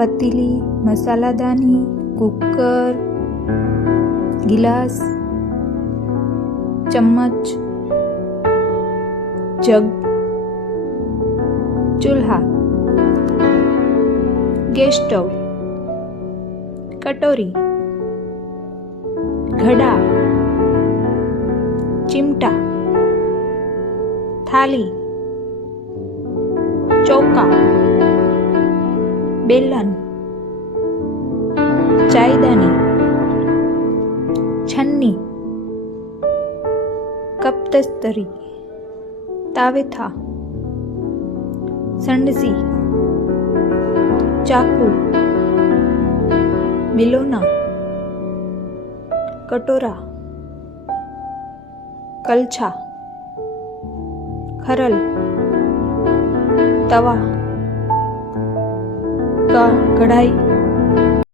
पतीली, मसालादानी, cooker, गिलास, चम्मच, जग, चूल्हा, गैस स्टव, कटोरी, घड़ा, चिमटा, थाली, चौका, बेलन, चायदानी, छन्नी, कपदस्तरी, तावेथा, संडसी, चाकू, बिलोना, कटोरा, कलछा, खरल, तवा, कढ़ाई,